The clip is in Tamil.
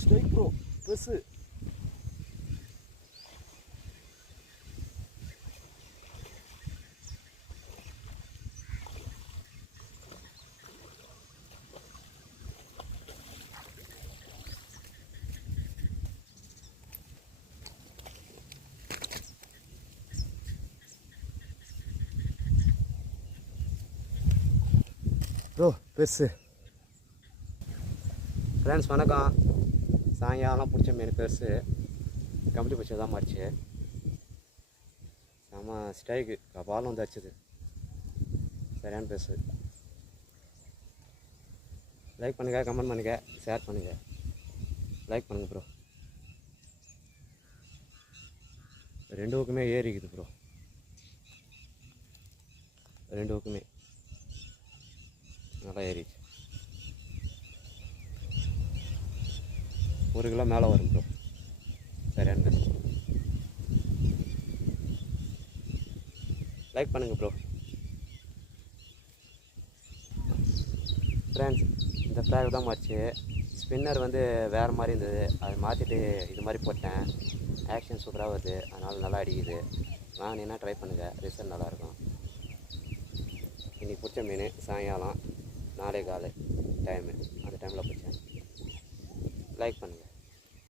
ஸ்ட்ரைக் ப்ரோ பெருசு. ப்ரோ பெருசு. ஃப்ரெண்ட்ஸ் வணக்கம். சாயங்காலம் பிடிச்ச மீன் பெருசு கம்பளி பிடிச்சது தான் மாறிச்சு. செம்ம ஸ்ட்ரைக்கு பாலும் வந்து அடிச்சது. சரியான பெருசு. லைக் பண்ணுங்கள், கமெண்ட் பண்ணுங்கள், ஷேர் பண்ணுங்கள். லைக் பண்ணுங்கள் ப்ரோ. ரெண்டு பக்கமே ஏறிக்குது ப்ரோ. ரெண்டு பக்கமே நல்லா ஏறிச்சு. 1 கிலோ மேலே வரும் ப்ரோ. சரியான பெருசு. லைக் பண்ணுங்கள் ப்ரோ. ஃப்ரெண்ட்ஸ் இந்த ஃப்ராக் தான் மாறிச்சு. ஸ்பின்னர் வந்து வேறு மாதிரி இருந்தது, அதை மாற்றிட்டு இது மாதிரி போட்டேன். ஆக்ஷன் சூப்பராக வருது, அதனால் நல்லா அடிக்குது. வாங்கினீங்கன்னா ட்ரை பண்ணுங்கள், ரிசல்ட் நல்லாயிருக்கும். இன்றைக்கி பிடிச்ச மீன் சாயங்காலம் 4:15 டைமு, அந்த டைமில் பிடிச்சேன். லைக் பண்ணுங்கள்.